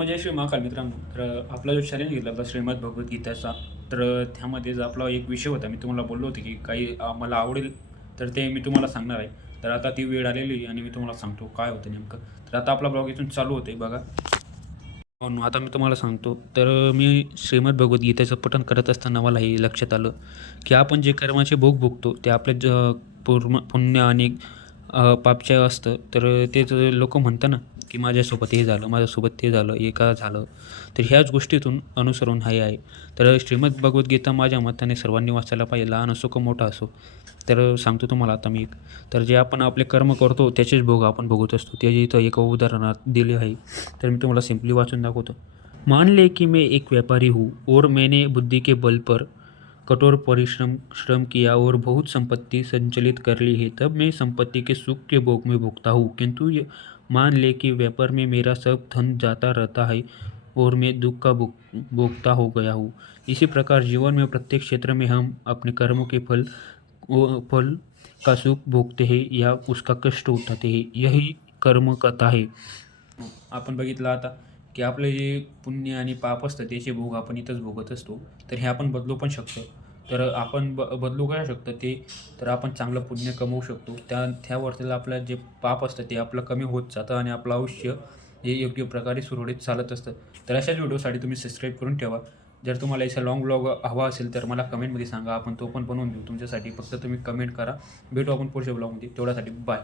म्हणजे श्री महाकाल मित्रांनो, तर आपला जो चॅलेंज घेतला होता श्रीमद भगवद्गीताचा, तर त्यामध्ये जो आपला एक विषय होता, मी तुम्हाला बोललो होतो की काही मला आवडेल, तर ते मी तुम्हाला सांगणार आहे. तर आता ती वेळ आलेली आहे आणि मी तुम्हाला सांगतो काय होतं नेमकं. तर आता आपला ब्लॉग इथून चालू होतोय बघा. आता मी तुम्हाला सांगतो. तर मी श्रीमद भगवद्गीतेचं पठण करत असताना मला हे लक्षात आलं, की आपण जे कर्माचे भोग भोगतो ते आपले पुण्य आणि पापचे असतं. तर तेच लोकं म्हणतात ना, की माझ्यासोबत हे झालं, माझ्यासोबत ते झालं, हे का झालं. तर ह्याच गोष्टीतून अनुसरून हे आहे. तर श्रीमद भगवद्गीता माझ्या मताने सर्वांनी वाचायला पाहिजे, लहान असो का मोठा असो. तर सांगतो तुम्हाला आता मी एक. तर जे आपण आपले कर्म करतो त्याचेच भोग आपण भोगत असतो. ते इथं एका उदाहरणात दिले आहे. तर मी तुम्हाला सिंपली वाचून दाखवतो. मान ले कि मैं एक व्यापारी हूँ और मैंने बुद्धि के बल पर कठोर परिश्रम श्रम किया और बहुत संपत्ति संचलित कर ली है, तब मैं संपत्ति के सुख के भोग में भोगता हूँ। किंतु ये मान ले कि व्यापार में मेरा सब धन जाता रहता है और मैं दुख का भोगता हो गया हूँ। इसी प्रकार जीवन में प्रत्येक क्षेत्र में हम अपने कर्मों के फल का सुख भोगते हैं या उसका कष्ट उठाते हैं, यही कर्म कथा है. आपण बघितलं आता, की आपले जे पुण्य आणि पाप असतं त्याचे भोग आपण इथंच भोगत असतो. तर हे आपण बदलू पण शकतो. तर आपण बदलू काय शकतो ते, तर आपण चांगलं पुण्य कमवू शकतो. त्या वरतीला आपलं जे पाप असतं ते आपलं कमी होत जातं आणि आपलं आयुष्य हे योग्य प्रकारे सुरळीत चालत असतं. तर अशाच व्हिडिओसाठी तुम्ही सबस्क्राईब करून ठेवा. जर तुम्हाला याचा लाँग व्लॉग हवा असेल तर मला कमेंटमध्ये सांगा. आपण तो पण बनवून देऊ तुमच्यासाठी. फक्त तुम्ही कमेंट करा. भेटू आपण पुढच्या व्लॉगमध्ये. तेवढ्यासाठी बाय.